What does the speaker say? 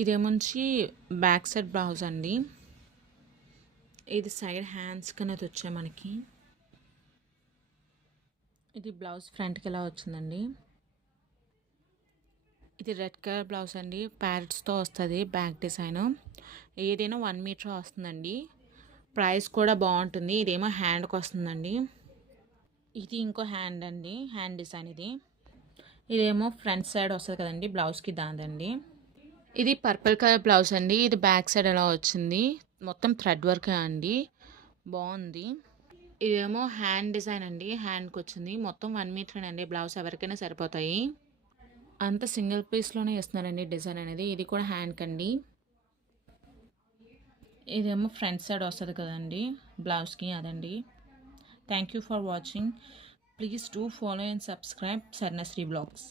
ఇదేమొచ్చి back side blouse అండి. ఇది side hands కనేది వచ్చాయి మనకి. ఇది బ్లౌజ్ ఫ్రంట్కి ఎలా వచ్చిందండి. ఇది రెడ్ కలర్ బ్లౌజ్ అండి. ప్యారెట్స్తో వస్తుంది బ్యాక్ డిజైన్. ఏదైనా 1 మీటర్ వస్తుందండి. ప్రైస్ కూడా బాగుంటుంది. ఇదేమో హ్యాండ్కి వస్తుందండి. ఇది ఇంకో హ్యాండ్ అండి, హ్యాండ్ డిజైన్ ఇది. ఇదేమో ఫ్రంట్ సైడ్ వస్తుంది కదండి బ్లౌజ్కి, దాందండి. ఇది పర్పుల్ కలర్ బ్లౌజ్ అండి. ఇది బ్యాక్ సైడ్ ఎలా వచ్చింది, మొత్తం థ్రెడ్ వర్క్ అండి, బాగుంది. ఇదేమో హ్యాండ్ డిజైన్ అండి, హ్యాండ్కి వచ్చింది. మొత్తం 1 మీటర్ అండి. బ్లౌజ్ ఎవరికైనా సరిపోతాయి. అంత సింగిల్ పీస్లోనే ఇస్తున్నారండి డిజైన్ అనేది. ఇది కూడా హ్యాండ్కి అండి. ఇదేమో ఫ్రంట్ సైడ్ వస్తుంది కదండి బ్లౌజ్కి, అదండి. Thank you for watching. Please do follow and subscribe Sarnasri Vlogs.